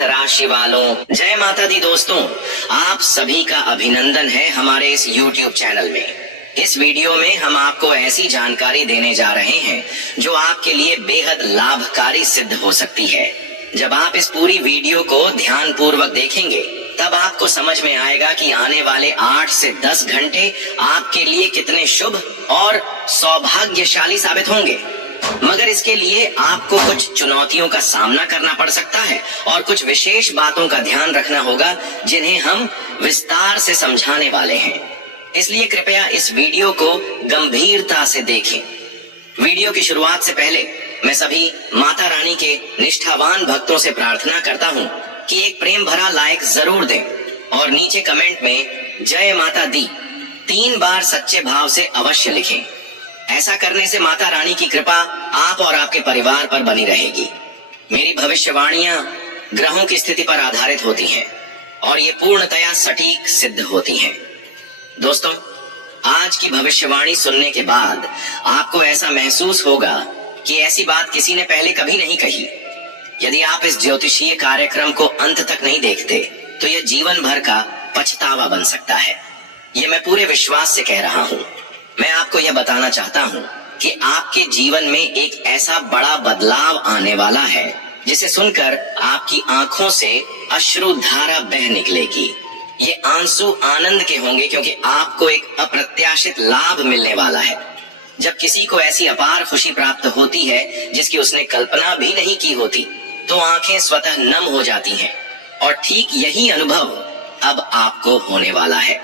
राशि वालों, जय माता दी दोस्तों, आप सभी का अभिनंदन है हमारे इस YouTube चैनल में। इस वीडियो में हम आपको ऐसी जानकारी देने जा रहे हैं जो आपके लिए बेहद लाभकारी सिद्ध हो सकती है। जब आप इस पूरी वीडियो को ध्यान पूर्वक देखेंगे तब आपको समझ में आएगा कि आने वाले 8 से 10 घंटे आपके लिए कितने शुभ और सौभाग्यशाली साबित होंगे। मगर इसके लिए आपको कुछ चुनौतियों का सामना करना पड़ सकता है और कुछ विशेष बातों का ध्यान रखना होगा जिन्हें हम विस्तार से समझाने वाले हैं। इसलिए कृपया इस वीडियो को गंभीरता से देखें। वीडियो की शुरुआत से पहले मैं सभी माता रानी के निष्ठावान भक्तों से प्रार्थना करता हूँ कि एक प्रेम भरा लाइक जरूर दें और नीचे कमेंट में जय माता दी 3 बार सच्चे भाव से अवश्य लिखें। ऐसा करने से माता रानी की कृपा आप और आपके परिवार पर बनी रहेगी। मेरी भविष्यवाणियां ग्रहों की स्थिति पर आधारित होती हैं और ये पूर्णतया सटीक सिद्ध होती हैं। दोस्तों, आज की भविष्यवाणी सुनने के बाद आपको ऐसा महसूस होगा कि ऐसी बात किसी ने पहले कभी नहीं कही। यदि आप इस ज्योतिषीय कार्यक्रम को अंत तक नहीं देखते तो यह जीवन भर का पछतावा बन सकता है। ये मैं पूरे विश्वास से कह रहा हूँ। मैं आपको यह बताना चाहता हूँ कि आपके जीवन में एक ऐसा बड़ा बदलाव आने वाला है जिसे सुनकर आपकी आंखों से अश्रु धारा बह निकलेगी। ये आंसू आनंद के होंगे क्योंकि आपको एक अप्रत्याशित लाभ मिलने वाला है। जब किसी को ऐसी अपार खुशी प्राप्त होती है जिसकी उसने कल्पना भी नहीं की होती तो आंखें स्वतः नम हो जाती हैं और ठीक यही अनुभव अब आपको होने वाला है।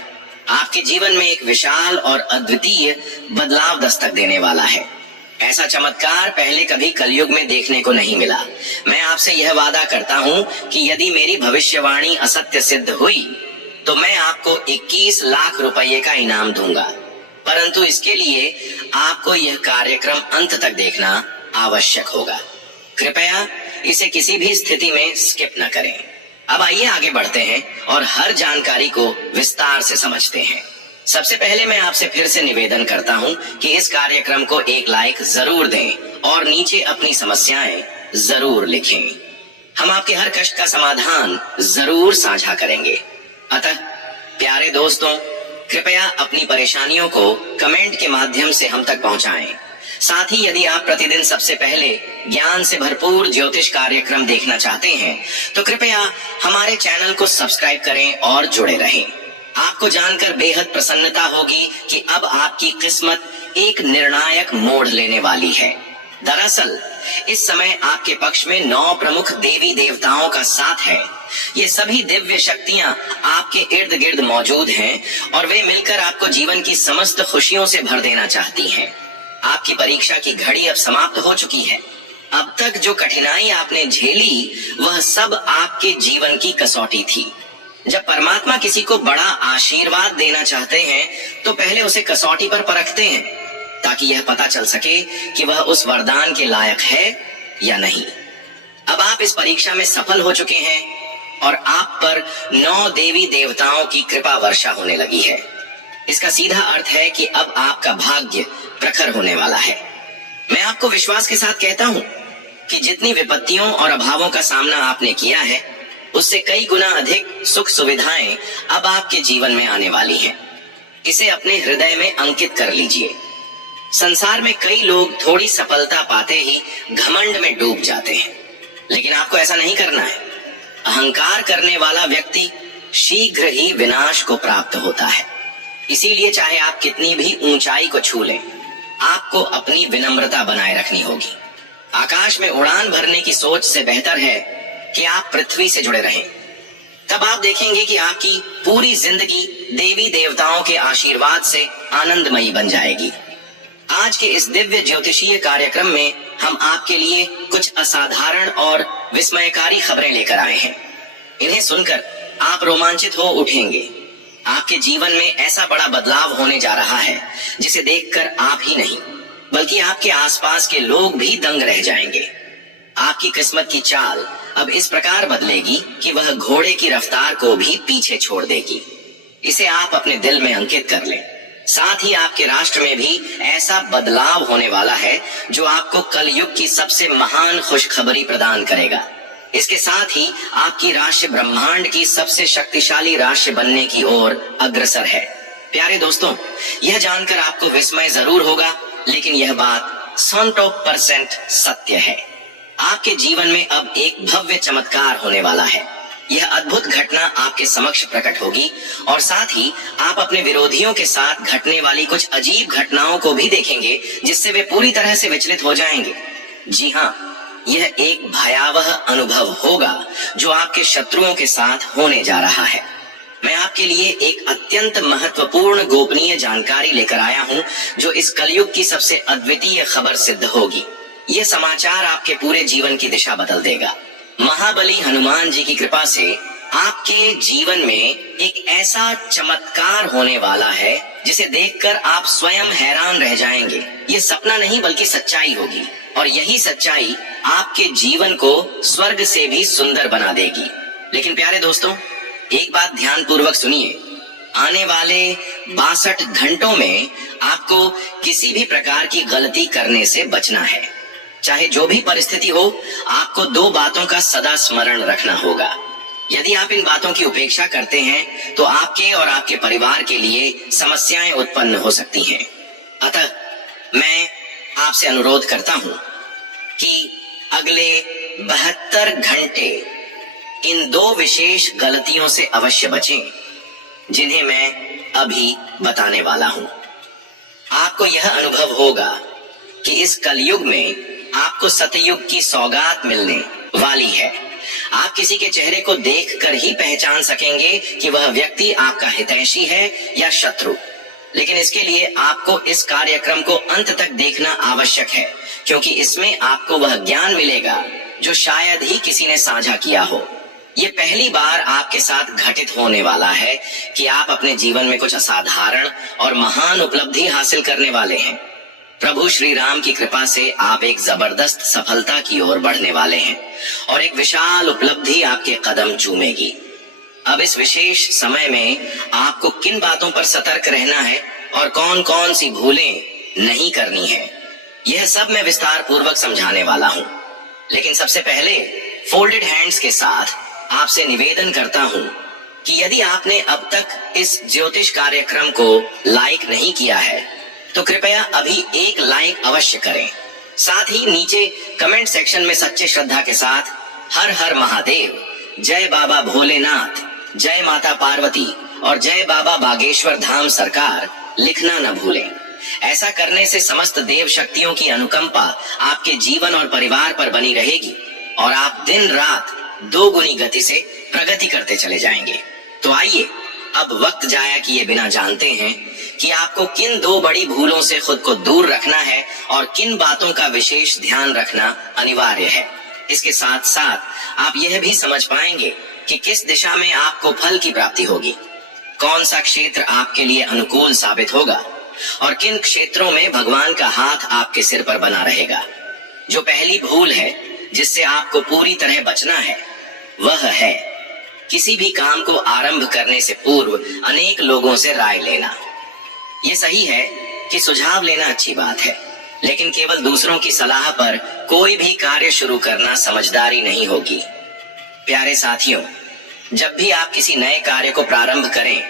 आपके जीवन में एक विशाल और अद्वितीय बदलाव दस्तक देने वाला है। ऐसा चमत्कार पहले कभी कलयुग में देखने को नहीं मिला। मैं आपसे यह वादा करता हूँ कि यदि मेरी भविष्यवाणी असत्य सिद्ध हुई तो मैं आपको 21 लाख रुपए का इनाम दूंगा, परंतु इसके लिए आपको यह कार्यक्रम अंत तक देखना आवश्यक होगा। कृपया इसे किसी भी स्थिति में स्किप न करें। अब आइए आगे बढ़ते हैं और हर जानकारी को विस्तार से समझते हैं। सबसे पहले मैं आपसे फिर से निवेदन करता हूं कि इस कार्यक्रम को एक लाइक जरूर दें और नीचे अपनी समस्याएं जरूर लिखें। हम आपके हर कष्ट का समाधान जरूर साझा करेंगे। अतः प्यारे दोस्तों, कृपया अपनी परेशानियों को कमेंट के माध्यम से हम तक पहुंचाएं। साथ ही यदि आप प्रतिदिन सबसे पहले ज्ञान से भरपूर ज्योतिष कार्यक्रम देखना चाहते हैं तो कृपया हमारे चैनल को सब्सक्राइब करें और जुड़े रहें। आपको जानकर बेहद प्रसन्नता होगी कि अब आपकी किस्मत एक निर्णायक मोड़ लेने वाली है। दरअसल इस समय आपके पक्ष में 9 प्रमुख देवी देवताओं का साथ है। ये सभी दिव्य शक्तियां आपके इर्द गिर्द मौजूद हैं और वे मिलकर आपको जीवन की समस्त खुशियों से भर देना चाहती हैं। आपकी परीक्षा की घड़ी अब समाप्त हो चुकी है। अब तक जो कठिनाई आपने झेली वह सब आपके जीवन की कसौटी थी। जब परमात्मा किसी को बड़ा आशीर्वाद देना चाहते हैं तो पहले उसे कसौटी पर परखते हैं ताकि यह पता चल सके कि वह उस वरदान के लायक है या नहीं। अब आप इस परीक्षा में सफल हो चुके हैं और आप पर 9 देवी देवताओं की कृपा वर्षा होने लगी है। इसका सीधा अर्थ है कि अब आपका भाग्य प्रखर होने वाला है। मैं आपको विश्वास के साथ कहता हूँ कि जितनी विपत्तियों और अभावों का सामना आपने किया है उससे कई गुना अधिक सुख सुविधाएं अब आपके जीवन में आने वाली हैं। इसे अपने हृदय में अंकित कर लीजिए। संसार में कई लोग थोड़ी सफलता पाते ही घमंड में डूब जाते हैं, लेकिन आपको ऐसा नहीं करना है। अहंकार करने वाला व्यक्ति शीघ्र ही विनाश को प्राप्त होता है। इसीलिए चाहे आप कितनी भी ऊंचाई को छू लें, आपको अपनी विनम्रता बनाए रखनी होगी। आकाश में उड़ान भरने की सोच से बेहतर है कि आप पृथ्वी से जुड़े रहें। तब आप देखेंगे कि आपकी पूरी जिंदगी देवी देवताओं के आशीर्वाद से आनंदमयी बन जाएगी। आज के इस दिव्य ज्योतिषीय कार्यक्रम में हम आपके लिए कुछ असाधारण और विस्मयकारी खबरें लेकर आए हैं। इन्हें सुनकर आप रोमांचित हो उठेंगे। आपके जीवन में ऐसा बड़ा बदलाव होने जा रहा है जिसे देखकर आप ही नहीं बल्कि आपके आसपास के लोग भी दंग रह जाएंगे। आपकी किस्मत की चाल अब इस प्रकार बदलेगी कि वह घोड़े की रफ्तार को भी पीछे छोड़ देगी। इसे आप अपने दिल में अंकित कर लें। साथ ही आपके राष्ट्र में भी ऐसा बदलाव होने वाला है जो आपको कलयुग की सबसे महान खुशखबरी प्रदान करेगा। इसके साथ ही आपकी राशि ब्रह्मांड की सबसे शक्तिशाली राशि बनने की ओर अग्रसर है। प्यारे दोस्तों, यह जानकर आपको विस्मय जरूर होगा, लेकिन यह बात 100% सत्य है। आपके जीवन में अब एक भव्य चमत्कार होने वाला है। यह अद्भुत घटना आपके समक्ष प्रकट होगी और साथ ही आप अपने विरोधियों के साथ घटने वाली कुछ अजीब घटनाओं को भी देखेंगे, जिससे वे पूरी तरह से विचलित हो जाएंगे। जी हाँ, यह एक भयावह अनुभव होगा जो आपके शत्रुओं के साथ होने जा रहा है। मैं आपके लिए एक अत्यंत महत्वपूर्ण गोपनीय जानकारी लेकर आया हूं, जो इस कलयुग की सबसे अद्वितीय खबर सिद्ध होगी। यह समाचार आपके पूरे जीवन की दिशा बदल देगा। महाबली हनुमान जी की कृपा से आपके जीवन में एक ऐसा चमत्कार होने वाला है जिसे देखकर आप स्वयं हैरान रह जाएंगे। ये सपना नहीं बल्कि सच्चाई होगी, और यही सच्चाई आपके जीवन को स्वर्ग से भी सुंदर बना देगी। लेकिन प्यारे दोस्तों, एक बात ध्यान पूर्वक सुनिए। आने वाले 62 घंटों में आपको किसी भी प्रकार की गलती करने से बचना है। चाहे जो भी परिस्थिति हो, आपको 2 बातों का सदा स्मरण रखना होगा। यदि आप इन बातों की उपेक्षा करते हैं तो आपके और आपके परिवार के लिए समस्याएं उत्पन्न हो सकती हैं। अतः मैं आपसे अनुरोध करता हूं कि अगले 72 घंटे इन 2 विशेष गलतियों से अवश्य बचें, जिन्हें मैं अभी बताने वाला हूं। आपको यह अनुभव होगा कि इस कलयुग में आपको सतयुग की सौगात मिलने वाली है। आप किसी के चेहरे को देखकर ही पहचान सकेंगे कि वह व्यक्ति आपका हितैषी है या शत्रु। लेकिन इसके लिए आपको इस कार्यक्रम को अंत तक देखना आवश्यक है, क्योंकि इसमें आपको वह ज्ञान मिलेगा जो शायद ही किसी ने साझा किया हो। ये पहली बार आपके साथ घटित होने वाला है कि आप अपने जीवन में कुछ असाधारण और महान उपलब्धि हासिल करने वाले हैं। प्रभु श्री राम की कृपा से आप एक जबरदस्त सफलता की ओर बढ़ने वाले हैं और एक विशाल उपलब्धि आपके कदम चूमेगी। अब इस विशेष समय में आपको किन बातों पर सतर्क रहना है और कौन कौन सी भूलें नहीं करनी है, यह सब मैं विस्तार पूर्वक समझाने वाला हूं। लेकिन सबसे पहले फोल्डेड हैंड्स के साथ आपसे निवेदन करता हूं कि यदि आपने अब तक इस ज्योतिष कार्यक्रम को लाइक नहीं किया है तो कृपया अभी एक लाइक अवश्य करें। साथ ही नीचे कमेंट सेक्शन में सच्चे श्रद्धा के साथ हर हर महादेव, जय बाबा भोलेनाथ, जय माता पार्वती और जय बाबा बागेश्वर धाम सरकार लिखना न भूलें। ऐसा करने से समस्त देव शक्तियों की अनुकंपा आपके जीवन और परिवार पर बनी रहेगी और आप दिन रात 2 गुनी गति से प्रगति करते चले जाएंगे। तो आइए अब वक्त जाया किए बिना जानते हैं कि आपको किन 2 बड़ी भूलों से खुद को दूर रखना है और किन बातों का विशेष ध्यान रखना अनिवार्य है। इसके साथ साथ आप यह भी समझ पाएंगे कि किस दिशा में आपको फल की प्राप्ति होगी, कौन सा क्षेत्र आपके लिए अनुकूल साबित होगा और किन क्षेत्रों में भगवान का हाथ आपके सिर पर बना रहेगा। जो पहली भूल है जिससे आपको पूरी तरह बचना है, वह है किसी भी काम को आरंभ करने से पूर्व अनेक लोगों से राय लेना। ये सही है कि सुझाव लेना अच्छी बात है, लेकिन केवल दूसरों की सलाह पर कोई भी कार्य शुरू करना समझदारी नहीं होगी। प्यारे साथियों, जब भी आप किसी नए कार्य को प्रारंभ करें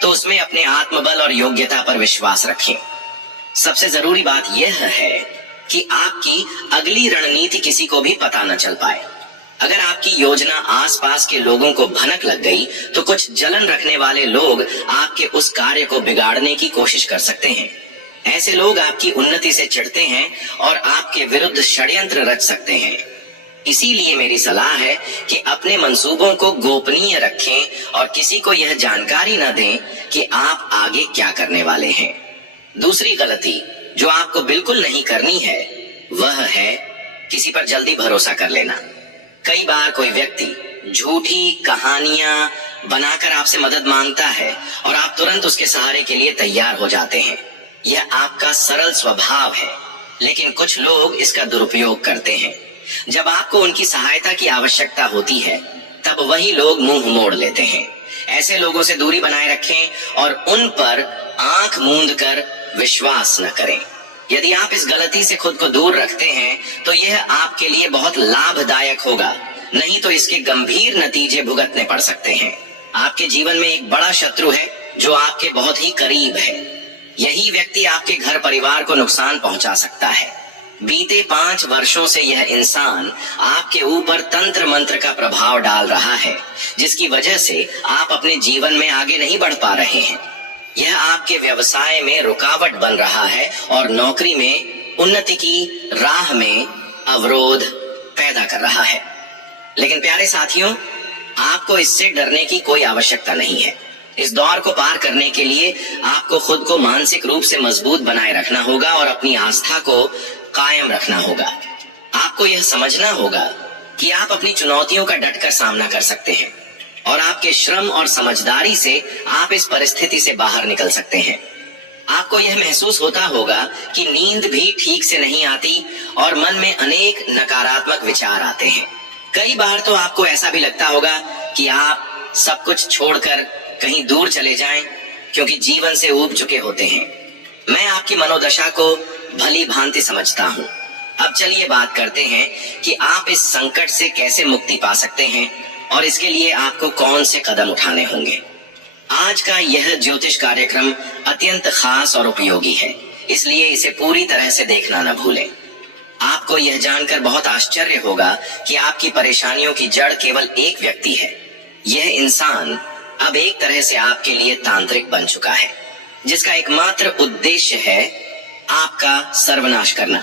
तो उसमें अपने आत्मबल और योग्यता पर विश्वास रखें। सबसे जरूरी बात यह है कि आपकी अगली रणनीति किसी को भी पता न चल पाए। अगर आपकी योजना आसपास के लोगों को भनक लग गई तो कुछ जलन रखने वाले लोग आपके उस कार्य को बिगाड़ने की कोशिश कर सकते हैं। ऐसे लोग आपकी उन्नति से चिढ़ते हैं और आपके विरुद्ध षड्यंत्र रच सकते हैं। इसीलिए मेरी सलाह है कि अपने मंसूबों को गोपनीय रखें और किसी को यह जानकारी न दें कि आप आगे क्या करने वाले हैं। दूसरी गलती जो आपको बिल्कुल नहीं करनी है, वह है किसी पर जल्दी भरोसा कर लेना। कई बार कोई व्यक्ति झूठी कहानियां बनाकर आपसे मदद मांगता है और आप तुरंत उसके सहारे के लिए तैयार हो जाते हैं। यह आपका सरल स्वभाव है, लेकिन कुछ लोग इसका दुरुपयोग करते हैं। जब आपको उनकी सहायता की आवश्यकता होती है, तब वही लोग मुंह मोड़ लेते हैं। ऐसे लोगों से दूरी बनाए रखें और उन पर आंख मूंद कर विश्वास न करें। यदि आप इस गलती से खुद को दूर रखते हैं तो यह आपके लिए बहुत लाभदायक होगा नहीं तो इसके गंभीर नतीजे भुगतने पड़ सकते हैं। आपके जीवन में एक बड़ा शत्रु है जो आपके बहुत ही करीब है। यही व्यक्ति आपके घर परिवार को नुकसान पहुंचा सकता है। बीते 5 वर्षों से यह इंसान आपके ऊपर तंत्र मंत्र का प्रभाव डाल रहा है, जिसकी वजह से आप अपने जीवन में आगे नहीं बढ़ पा रहे हैं। यह आपके व्यवसाय में रुकावट बन रहा है और नौकरी में उन्नति की राह में अवरोध पैदा कर रहा है। लेकिन प्यारे साथियों, आपको इससे डरने की कोई आवश्यकता नहीं है। इस दौर को पार करने के लिए आपको खुद को मानसिक रूप से मजबूत बनाए रखना होगा और अपनी आस्था को कायम रखना होगा। आपको यह समझना होगा कि आप अपनी चुनौतियों का डटकर सामना कर सकते हैं और आपके श्रम और समझदारी से आप इस परिस्थिति से बाहर निकल सकते हैं। आपको यह महसूस होता होगा कि नींद भी ठीक से नहीं आती और मन में अनेक नकारात्मक विचार आते हैं। कई बार तो आपको ऐसा भी लगता होगा कि आप सब कुछ छोड़कर कहीं दूर चले जाएं, क्योंकि जीवन से ऊब चुके होते हैं। मैं आपकी मनोदशा को भली भांति समझता हूँ। अब चलिए बात करते हैं कि आप इस संकट से कैसे मुक्ति पा सकते हैं और इसके लिए आपको कौन से कदम उठाने होंगे। आज का यह ज्योतिष कार्यक्रम अत्यंत खास और उपयोगी है, इसलिए इसे पूरी तरह से देखना न भूलें। आपको यह जानकर बहुत आश्चर्य होगा कि आपकी परेशानियों की जड़ केवल एक व्यक्ति है। यह इंसान अब एक तरह से आपके लिए तांत्रिक बन चुका है, जिसका एकमात्र उद्देश्य है आपका सर्वनाश करना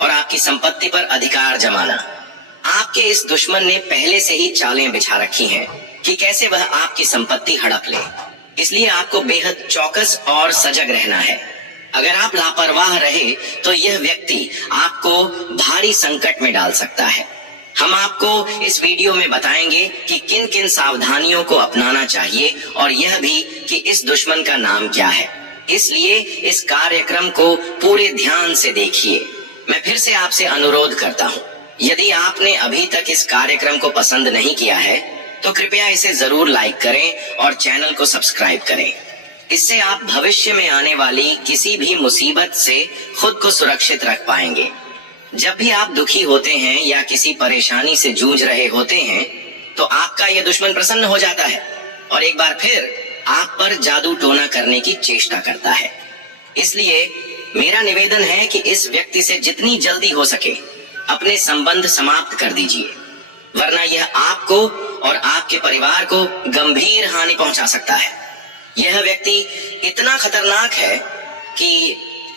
और आपकी संपत्ति पर अधिकार जमाना। आपके इस दुश्मन ने पहले से ही चालें बिछा रखी हैं कि कैसे वह आपकी संपत्ति हड़प ले। इसलिए आपको बेहद चौकस और सजग रहना है। अगर आप लापरवाह रहे तो यह व्यक्ति आपको भारी संकट में डाल सकता है। हम आपको इस वीडियो में बताएंगे कि किन किन सावधानियों को अपनाना चाहिए और यह भी कि इस दुश्मन का नाम क्या है। इसलिए इस कार्यक्रम को पूरे ध्यान से देखिए। मैं फिर से आपसे अनुरोध करता हूँ, यदि आपने अभी तक इस कार्यक्रम को पसंद नहीं किया है तो कृपया इसे जरूर लाइक करें और चैनल को सब्सक्राइब करें। इससे आप भविष्य में आने वाली किसी भी मुसीबत से खुद को सुरक्षित रख पाएंगे। जब भी आप दुखी होते हैं या किसी परेशानी से जूझ रहे होते हैं तो आपका यह दुश्मन प्रसन्न हो जाता है और एक बार फिर आप पर जादू टोना करने की चेष्टा करता है। इसलिए मेरा निवेदन है कि इस व्यक्ति से जितनी जल्दी हो सके अपने संबंध समाप्त कर दीजिए, वरना यह आपको और आपके परिवार को गंभीर हानि पहुंचा सकता है। यह व्यक्ति इतना खतरनाक है कि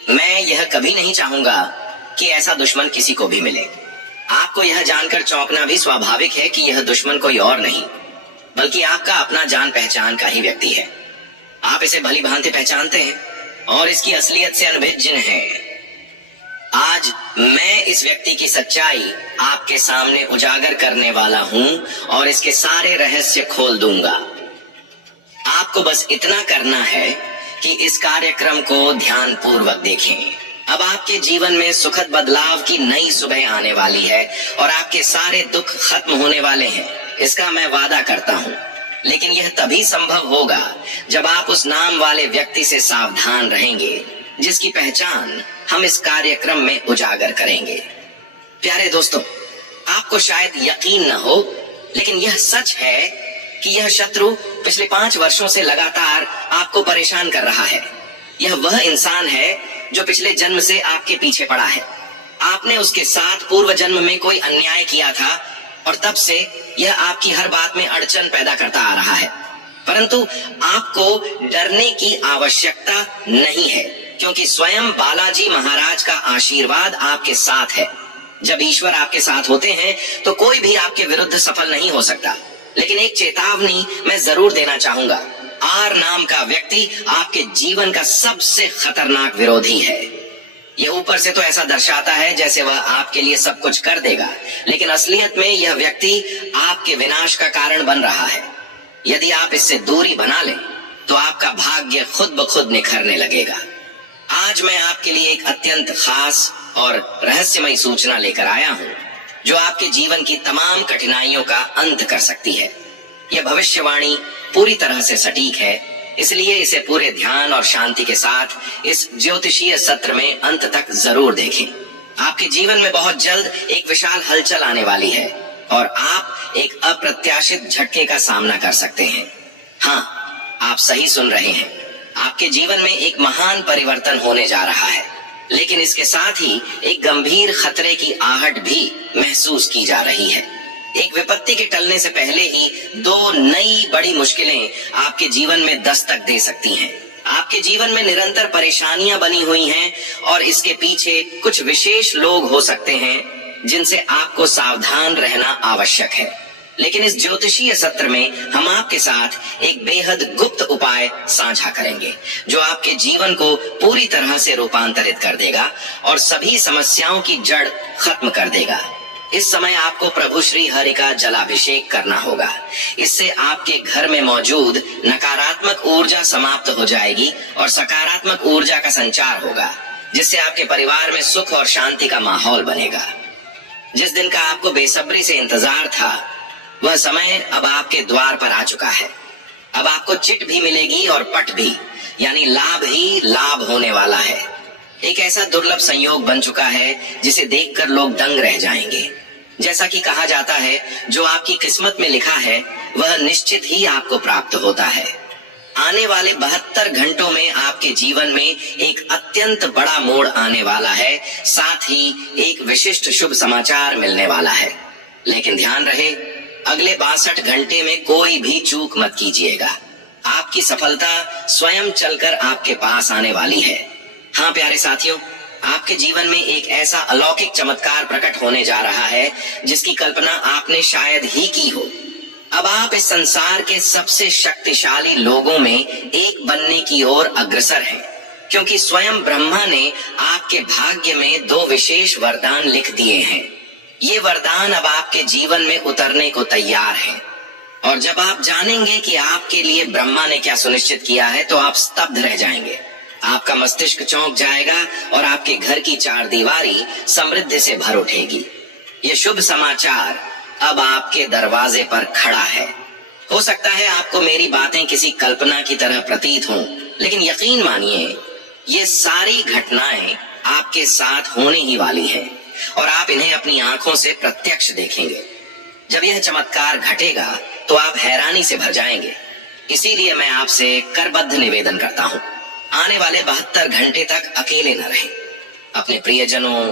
मैं यह कभी नहीं चाहूंगा कि ऐसा दुश्मन किसी को भी मिले। आपको यह जानकर चौंकना भी स्वाभाविक है कि यह दुश्मन कोई और नहीं बल्कि आपका अपना जान पहचान का ही व्यक्ति है। आप इसे भली भांति पहचानते हैं और इसकी असलियत से अनभिज्ञ हैं। आज मैं इस व्यक्ति की सच्चाई आपके सामने उजागर करने वाला हूं और इसके सारे रहस्य खोल दूंगा। आपको बस इतना करना है कि इस कार्यक्रम को ध्यान पूर्वक देखें। अब आपके जीवन में सुखद बदलाव की नई सुबह आने वाली है और आपके सारे दुख खत्म होने वाले हैं, इसका मैं वादा करता हूँ। लेकिन यह तभी संभव होगा जब आप उस नाम वाले व्यक्ति से सावधान रहेंगे जिसकी पहचान हम इस कार्यक्रम में उजागर करेंगे। प्यारे दोस्तों, आपको शायद यकीन न हो, लेकिन यह सच है कि यह शत्रु पिछले 5 वर्षों से लगातार आपको परेशान कर रहा है। यह वह इंसान है जो पिछले जन्म से आपके पीछे पड़ा है। आपने उसके साथ पूर्व जन्म में कोई अन्याय किया था और तब से यह आपकी हर बात में अड़चन पैदा करता आ रहा है। परंतु आपको डरने की आवश्यकता नहीं है, क्योंकि स्वयं बालाजी महाराज का आशीर्वाद आपके साथ है। जब ईश्वर आपके साथ होते हैं तो कोई भी आपके विरुद्ध सफल नहीं हो सकता। लेकिन एक चेतावनी मैं जरूर देना चाहूंगा। आर नाम का व्यक्ति आपके जीवन का सबसे खतरनाक विरोधी है। यह ऊपर से तो ऐसा दर्शाता है जैसे वह आपके लिए सब कुछ कर देगा, लेकिन असलियत में यह व्यक्ति आपके विनाश का कारण बन रहा है। यदि आप इससे दूरी बना लें तो आपका भाग्य खुद ब खुद निखरने लगेगा। आज मैं आपके लिए एक अत्यंत खास और रहस्यमयी सूचना लेकर आया हूँ जो आपके जीवन की तमाम कठिनाइयों का अंत कर सकती है। यह भविष्यवाणी पूरी तरह से सटीक है, इसलिए इसे पूरे ध्यान और शांति के साथ इस ज्योतिषीय सत्र में अंत तक जरूर देखें। आपके जीवन में बहुत जल्द एक विशाल हलचल आने वाली है और आप एक अप्रत्याशित झटके का सामना कर सकते हैं। हाँ, आप सही सुन रहे हैं। आपके जीवन में एक महान परिवर्तन होने जा रहा है, लेकिन इसके साथ ही एक गंभीर खतरे की आहट भी महसूस की जा रही है। एक विपत्ति के टलने से पहले ही दो नई बड़ी मुश्किलें आपके जीवन में दस्तक दे सकती हैं। आपके जीवन में निरंतर परेशानियां बनी हुई हैं और इसके पीछे कुछ विशेष लोग हो सकते हैं जिनसे आपको सावधान रहना आवश्यक है। लेकिन इस ज्योतिषीय सत्र में हम आपके साथ एक बेहद गुप्त उपाय साझा करेंगे जो आपके जीवन को पूरी तरह से रूपांतरित कर देगा और सभी समस्याओं की जड़ खत्म कर देगा। इस समय आपको प्रभु श्री हरि का जलाभिषेक करना होगा। इससे आपके घर में मौजूद नकारात्मक ऊर्जा समाप्त हो जाएगी और सकारात्मक ऊर्जा का संचार होगा, जिससे आपके परिवार में सुख और शांति का माहौल बनेगा। जिस दिन का आपको बेसब्री से इंतजार था, वह समय अब आपके द्वार पर आ चुका है। अब आपको चिट भी मिलेगी और पट भी, यानी लाभ ही लाभ होने वाला है। एक ऐसा दुर्लभ संयोग बन चुका है जिसे देखकर लोग दंग रह जाएंगे। जैसा कि कहा जाता है, जो आपकी किस्मत में लिखा है वह निश्चित ही आपको प्राप्त होता है। आने वाले 72 घंटों में आपके जीवन में एक अत्यंत बड़ा मोड़ आने वाला है, साथ ही एक विशिष्ट शुभ समाचार मिलने वाला है। लेकिन ध्यान रहे, अगले 62 घंटे में कोई भी चूक मत कीजिएगा। आपकी सफलता स्वयं चलकर आपके पास आने वाली है। हाँ प्यारे साथियों, आपके जीवन में एक ऐसा अलौकिक चमत्कार प्रकट होने जा रहा है जिसकी कल्पना आपने शायद ही की हो। अब आप इस संसार के सबसे शक्तिशाली लोगों में एक बनने की ओर अग्रसर हैं, क्योंकि स्वयं ब्रह्मा ने आपके भाग्य में 2 विशेष वरदान लिख दिए हैं। ये वरदान अब आपके जीवन में उतरने को तैयार हैं। और जब आप जानेंगे कि आपके लिए ब्रह्मा ने क्या सुनिश्चित किया है, तो आप स्तब्ध रह जाएंगे। आपका मस्तिष्क चौंक जाएगा और आपके घर की चारदीवारी समृद्धि से भर उठेगी। ये शुभ समाचार अब आपके दरवाजे पर खड़ा है। हो सकता है आपको मेरी बातें किसी कल्पना की तरह प्रतीत हों, लेकिन यकीन मानिए, ये सारी घटनाएं आपके साथ होने ही वाली हैं और आप इन्हें अपनी आंखों से प्रत्यक्ष देखेंगे। जब यह चमत्कार घटेगा तो आप हैरानी से भर जाएंगे। इसीलिए मैं आपसे करबद्ध निवेदन करता हूँ, आने वाले 72 घंटे तक अकेले न रहें। अपने प्रियजनों,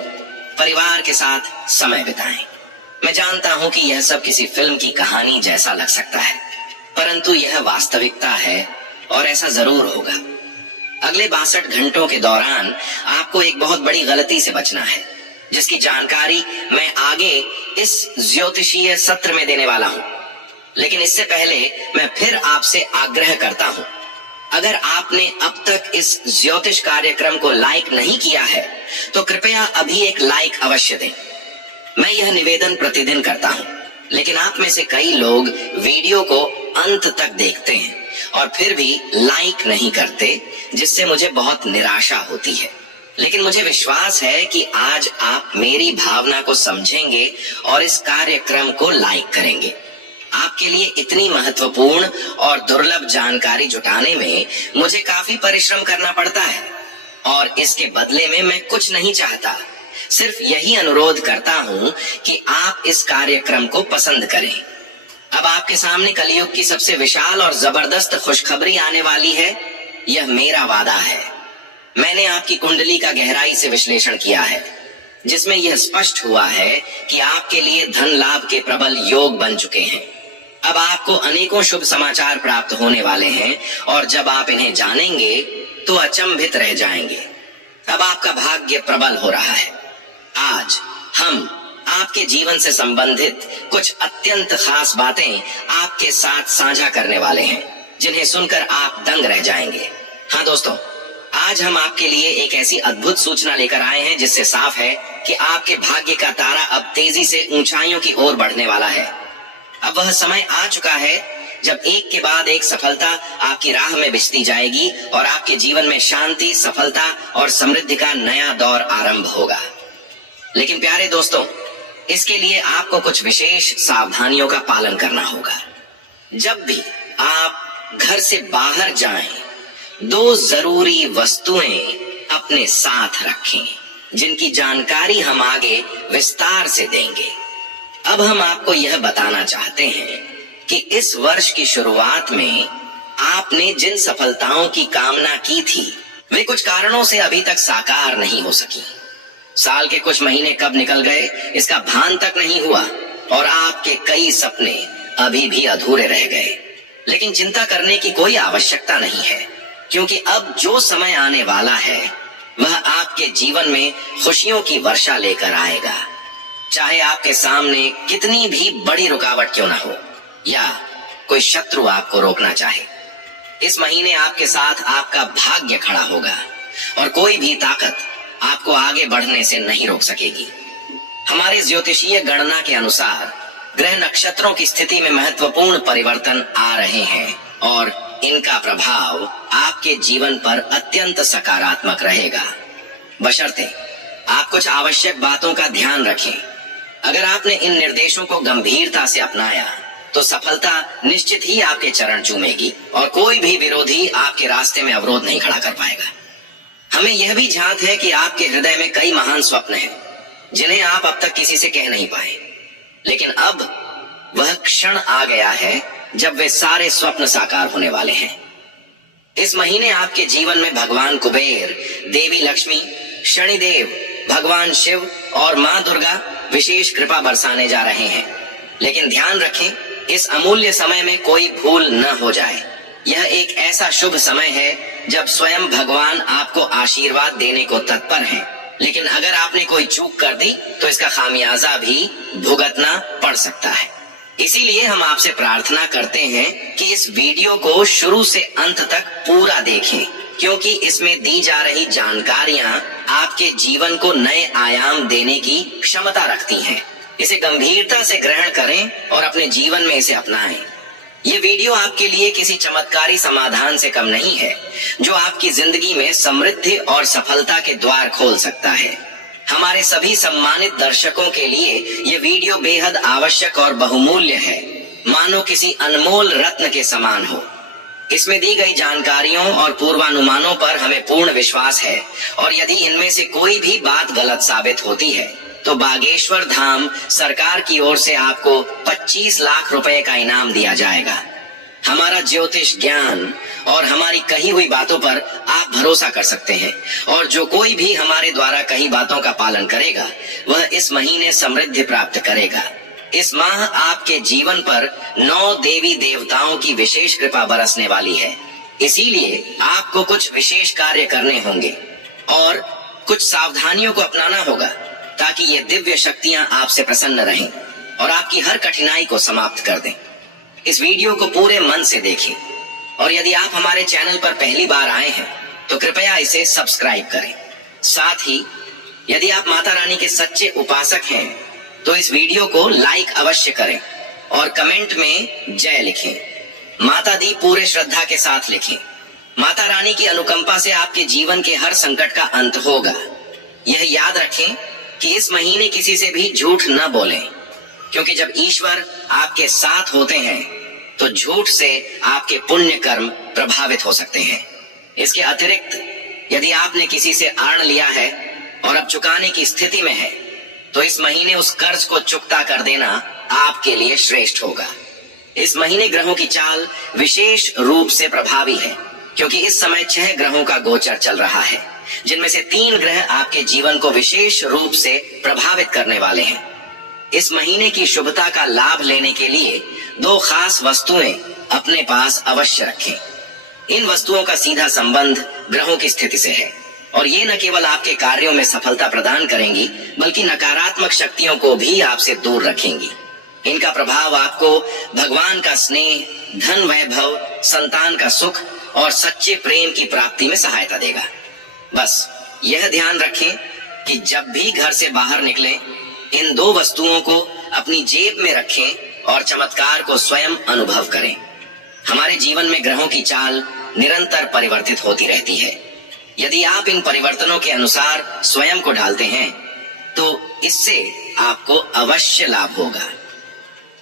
परिवार के साथ समय बिताएं। मैं जानता हूं कि यह सब किसी फिल्म की कहानी जैसा लग सकता है, परंतु यह वास्तविकता है और ऐसा जरूर होगा। अगले 62 घंटों के दौरान आपको एक बहुत बड़ी गलती से बचना है, जिसकी जानकारी मैं आगे इस ज्योतिषीय सत्र में देने वाला हूं। लेकिन इससे पहले मैं फिर आपसे आग्रह करता हूं, अगर आपने अब तक इस ज्योतिष कार्यक्रम को लाइक नहीं किया है, तो कृपया अभी एक लाइक अवश्य दें। मैं यह निवेदन प्रतिदिन करता हूं, लेकिन आप में से कई लोग वीडियो को अंत तक देखते हैं और फिर भी लाइक नहीं करते, जिससे मुझे बहुत निराशा होती है। लेकिन मुझे विश्वास है कि आज आप मेरी भावना को समझेंगे और इस कार्यक्रम को लाइक करेंगे। आपके लिए इतनी महत्वपूर्ण और दुर्लभ जानकारी जुटाने में मुझे काफी परिश्रम करना पड़ता है और इसके बदले में मैं कुछ नहीं चाहता, सिर्फ यही अनुरोध करता हूं कि आप इस कार्यक्रम को पसंद करें। अब आपके सामने कलयुग की सबसे विशाल और जबरदस्त खुशखबरी आने वाली है। यह मेरा वादा है। मैंने आपकी कुंडली का गहराई से विश्लेषण किया है, जिसमें यह स्पष्ट हुआ है कि आपके लिए धन लाभ के प्रबल योग बन चुके हैं। अब आपको अनेकों शुभ समाचार प्राप्त होने वाले हैं और जब आप इन्हें जानेंगे तो अचंभित रह जाएंगे। अब आपका भाग्य प्रबल हो रहा है। आज हम आपके जीवन से संबंधित कुछ अत्यंत खास बातें आपके साथ साझा करने वाले हैं, जिन्हें सुनकर आप दंग रह जाएंगे। हाँ दोस्तों, आज हम आपके लिए एक ऐसी अद्भुत सूचना लेकर आए हैं जिससे साफ है कि आपके भाग्य का तारा अब तेजी से ऊंचाइयों की ओर बढ़ने वाला है। अब वह समय आ चुका है जब एक के बाद एक सफलता आपकी राह में बिछती जाएगी और आपके जीवन में शांति, सफलता और समृद्धि का नया दौर आरंभ होगा। लेकिन प्यारे दोस्तों, इसके लिए आपको कुछ विशेष सावधानियों का पालन करना होगा। जब भी आप घर से बाहर जाएं, 2 जरूरी वस्तुएं अपने साथ रखें, जिनकी जानकारी हम आगे विस्तार से देंगे। अब हम आपको यह बताना चाहते हैं कि इस वर्ष की शुरुआत में आपने जिन सफलताओं की कामना की थी वे कुछ कारणों से अभी तक साकार नहीं हो सकी। साल के कुछ महीने कब निकल गए इसका भान तक नहीं हुआ और आपके कई सपने अभी भी अधूरे रह गए। लेकिन चिंता करने की कोई आवश्यकता नहीं है, क्योंकि अब जो समय आने वाला है वह आपके जीवन में खुशियों की वर्षा लेकर आएगा। चाहे आपके सामने कितनी भी बड़ी रुकावट क्यों ना हो या कोई शत्रु आपको रोकना चाहे, इस महीने आपके साथ आपका भाग्य खड़ा होगा और कोई भी ताकत आपको आगे बढ़ने से नहीं रोक सकेगी। हमारे ज्योतिषीय गणना के अनुसार ग्रह नक्षत्रों की स्थिति में महत्वपूर्ण परिवर्तन आ रहे हैं और इनका प्रभाव आपके जीवन पर अत्यंत सकारात्मक रहेगा, बशर्ते आप कुछ आवश्यक बातों का ध्यान रखें। अगर आपने इन निर्देशों को गंभीरता से अपनाया तो सफलता निश्चित ही आपके चरण चूमेगी और कोई भी विरोधी आपके रास्ते में अवरोध नहीं खड़ा कर पाएगा। हमें यह भी झांत है कि आपके हृदय में कई महान स्वप्न हैं जिन्हें आप अब तक किसी से कह नहीं पाए, लेकिन अब वह क्षण आ गया है जब वे सारे स्वप्न साकार होने वाले हैं। इस महीने आपके जीवन में भगवान कुबेर, देवी लक्ष्मी, शनिदेव, भगवान शिव और मां दुर्गा विशेष कृपा बरसाने जा रहे हैं। लेकिन ध्यान रखें, इस अमूल्य समय में कोई भूल न हो जाए। यह एक ऐसा शुभ समय है जब स्वयं भगवान आपको आशीर्वाद देने को तत्पर हैं। लेकिन अगर आपने कोई चूक कर दी तो इसका खामियाजा भी भुगतना पड़ सकता है। इसीलिए हम आपसे प्रार्थना करते हैं कि इस वीडियो को शुरू से अंत तक पूरा देखें, क्योंकि इसमें दी जा रही जानकारियां आपके जीवन को नए आयाम देने की क्षमता रखती हैं। इसे गंभीरता से ग्रहण करें और अपने जीवन में इसे अपनाएं। ये वीडियो आपके लिए किसी चमत्कारी समाधान से कम नहीं है जो आपकी जिंदगी में समृद्धि और सफलता के द्वार खोल सकता है। हमारे सभी सम्मानित दर्शकों के लिए ये वीडियो बेहद आवश्यक और बहुमूल्य है, मानो किसी अनमोल रत्न के समान हो। इसमें दी गई जानकारियों और पूर्वानुमानों पर हमें पूर्ण विश्वास है और यदि इनमें से कोई भी बात गलत साबित होती है तो बागेश्वर धाम सरकार की ओर से आपको 25 लाख रुपए का इनाम दिया जाएगा। हमारा ज्योतिष ज्ञान और हमारी कही हुई बातों पर आप भरोसा कर सकते हैं और जो कोई भी हमारे द्वारा कही बातों का पालन करेगा वह इस महीने समृद्धि प्राप्त करेगा। इस माह आपके जीवन पर 9 देवी देवताओं की विशेष कृपा बरसने वाली है। इसीलिए आपको कुछ विशेष कार्य करने होंगे और कुछ सावधानियों को अपनाना होगा ताकि ये दिव्य शक्तियां आपसे प्रसन्न रहें और आपकी हर कठिनाई को समाप्त कर दें। इस वीडियो को पूरे मन से देखें और यदि आप हमारे चैनल पर पहली बार आए हैं तो कृपया इसे सब्सक्राइब करें। साथ ही यदि आप माता रानी के सच्चे उपासक हैं तो इस वीडियो को लाइक अवश्य करें और कमेंट में जय लिखें। माता दी पूरे श्रद्धा के साथ लिखें। माता रानी की अनुकंपा से आपके जीवन के हर संकट का अंत होगा। यह याद रखें कि इस महीने किसी से भी झूठ न बोलें, क्योंकि जब ईश्वर आपके साथ होते हैं तो झूठ से आपके पुण्य कर्म प्रभावित हो सकते हैं। इसके अतिरिक्त यदि आपने किसी से आड़ लिया है और अब चुकाने की स्थिति में है तो इस महीने उस कर्ज को चुकता कर देना आपके लिए श्रेष्ठ होगा। इस महीने ग्रहों की चाल विशेष रूप से प्रभावी है, क्योंकि इस समय 6 ग्रहों का गोचर चल रहा है, जिनमें से 3 ग्रह आपके जीवन को विशेष रूप से प्रभावित करने वाले हैं। इस महीने की शुभता का लाभ लेने के लिए 2 खास वस्तुएं अपने पास अवश्य रखें। इन वस्तुओं का सीधा संबंध ग्रहों की स्थिति से है और ये न केवल आपके कार्यों में सफलता प्रदान करेंगी बल्कि नकारात्मक शक्तियों को भी आपसे दूर रखेंगी। इनका प्रभाव आपको भगवान का स्नेह, धन वैभव, संतान का सुख और सच्चे प्रेम की प्राप्ति में सहायता देगा। बस यह ध्यान रखें कि जब भी घर से बाहर निकलें इन 2 वस्तुओं को अपनी जेब में रखें और चमत्कार को स्वयं अनुभव करें। हमारे जीवन में ग्रहों की चाल निरंतर परिवर्तित होती रहती है। यदि आप इन परिवर्तनों के अनुसार स्वयं को ढालते हैं तो इससे आपको अवश्य लाभ होगा।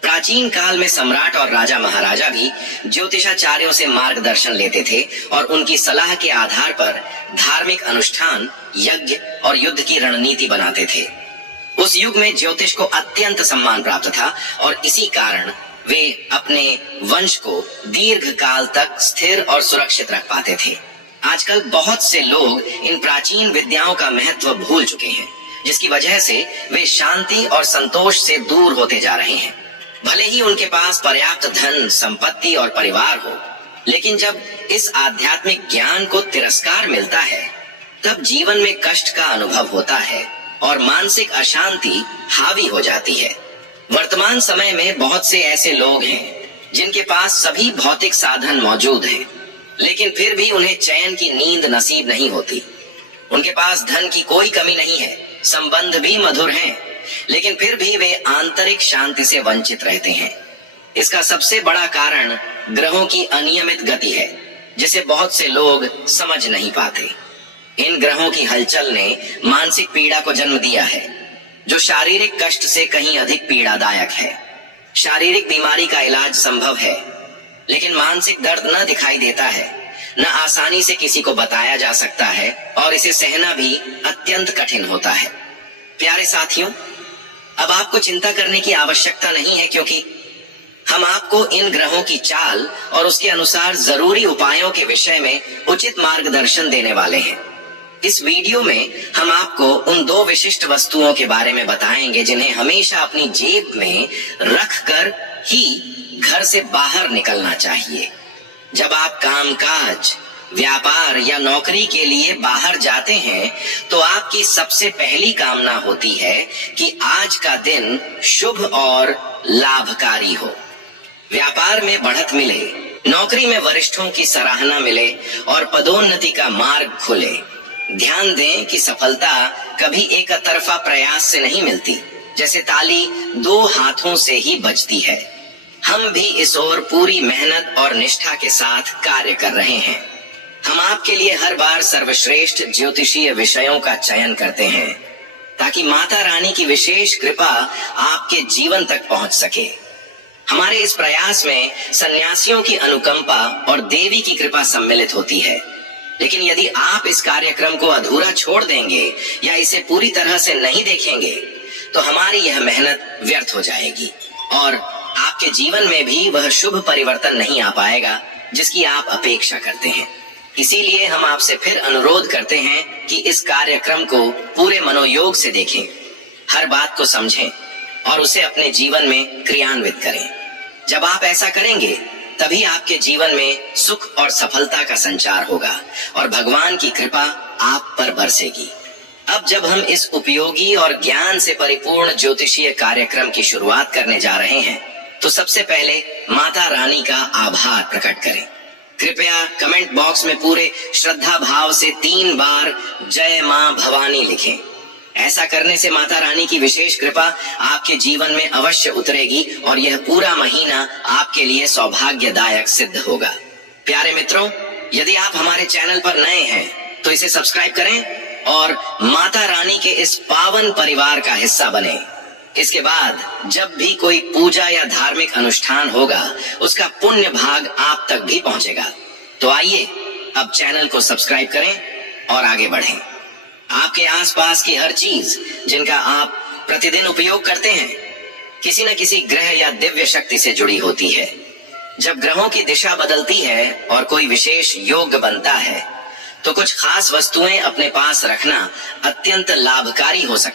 प्राचीन काल में सम्राट और राजा महाराजा भी ज्योतिषाचार्यों से मार्गदर्शन लेते थे और उनकी सलाह के आधार पर धार्मिक अनुष्ठान, यज्ञ और युद्ध की रणनीति बनाते थे। उस युग में ज्योतिष को अत्यंत सम्मान प्राप्त था और इसी कारण वे अपने वंश को दीर्घ काल तक स्थिर और सुरक्षित रख पाते थे। आजकल बहुत से लोग इन प्राचीन विद्याओं का महत्व भूल चुके हैं, जिसकी वजह से वे शांति और संतोष से दूर होते जा रहे हैं। भले ही उनके पास पर्याप्त धन, संपत्ति और परिवार हो, लेकिन जब इस आध्यात्मिक ज्ञान को तिरस्कार मिलता है, तब जीवन में कष्ट का अनुभव होता है और मानसिक अशांति हावी हो जाती है। वर्तमान समय में बहुत से ऐसे लोग हैं जिनके पास सभी भौतिक साधन मौजूद हैं, लेकिन फिर भी उन्हें चैन की नींद नसीब नहीं होती। उनके पास धन की कोई कमी नहीं है, संबंध भी मधुर हैं, लेकिन फिर भी वे आंतरिक शांति से वंचित रहते हैं। इसका सबसे बड़ा कारण ग्रहों की अनियमित गति है, जिसे बहुत से लोग समझ नहीं पाते। इन ग्रहों की हलचल ने मानसिक पीड़ा को जन्म दिया है, जो शारीरिक कष्ट से कहीं अधिक पीड़ादायक है। शारीरिक बीमारी का इलाज संभव है, लेकिन मानसिक दर्द न दिखाई देता है, न आसानी से किसी को बताया जा सकता है और इसे सहना भी अत्यंत कठिन होता है। प्यारे साथियों, अब आपको चिंता करने की आवश्यकता नहीं है, क्योंकि हम आपको इन ग्रहों की चाल और उसके अनुसार जरूरी उपायों के विषय में उचित मार्गदर्शन देने वाले हैं। इस वीडियो में हम आपको उन दो विशिष्ट वस्तुओं के बारे में बताएंगे जिन्हें हमेशा अपनी जेब में रखकर ही घर से बाहर निकलना चाहिए। जब आप कामकाज, व्यापार या नौकरी के लिए बाहर जाते हैं, तो आपकी सबसे पहली कामना होती है कि आज का दिन शुभ और लाभकारी हो। व्यापार में बढ़त मिले, नौकरी में वरिष्ठों की सराहना मिले और पदोन्नति का मार्ग खुले। ध्यान दें कि सफलता कभी एक तरफा प्रयास से नहीं मिलती, जैसे ताली दो हाथों से ही बजती है। हम भी इस ओर पूरी मेहनत और निष्ठा के साथ कार्य कर रहे हैं। हम आपके लिए हर बार सर्वश्रेष्ठ ज्योतिषीय विषयों का चयन करते हैं, ताकि माता रानी की विशेष कृपा आपके जीवन तक पहुंच सके। हमारे इस प्रयास में सन्यासियों की अनुकंपा और देवी की कृपा सम्मिलित होती है, लेकिन यदि आप इस कार्यक्रम को अधूरा छोड़ देंगे या इसे पूरी तरह से नहीं देखेंगे, तो हमारी यह मेहनत व्यर्थ हो जाएगी और आपके जीवन में भी वह शुभ परिवर्तन नहीं आ पाएगा जिसकी आप अपेक्षा करते हैं। इसीलिए हम आपसे फिर अनुरोध करते हैं कि इस कार्यक्रम को पूरे मनोयोग से देखें, हर बात को समझें और उसे अपने जीवन में क्रियान्वित करें। जब आप ऐसा करेंगे, तभी आपके जीवन में सुख और सफलता का संचार होगा और भगवान की कृपा आप पर बरसेगी। अब जब हम इस उपयोगी और ज्ञान से परिपूर्ण ज्योतिषीय कार्यक्रम की शुरुआत करने जा रहे हैं, तो सबसे पहले माता रानी का आभार प्रकट करें। कृपया कमेंट बॉक्स में पूरे श्रद्धा भाव से 3 बार जय मां भवानी लिखें। ऐसा करने से माता रानी की विशेष कृपा आपके जीवन में अवश्य उतरेगी और यह पूरा महीना आपके लिए सौभाग्यदायक सिद्ध होगा। प्यारे मित्रों, यदि आप हमारे चैनल पर नए हैं, तो इसे सब्सक्राइब करें और माता रानी के इस पावन परिवार का हिस्सा बने। इसके बाद जब भी कोई पूजा या धार्मिक अनुष्ठान होगा, उसका पुण्य भाग आप तक भी पहुंचेगा। तो आइए अब चैनल को सब्सक्राइब करें और आगे बढ़ें। आपके आसपास की हर चीज जिनका आप प्रतिदिन उपयोग करते हैं, किसी न किसी ग्रह या दिव्य शक्ति से जुड़ी होती है। जब ग्रहों की दिशा बदलती है और कोई विशेष योग बनता है, तो कुछ खास वस्तुएं अपने पास रखना अत्यंत लाभकारी हो सकता है।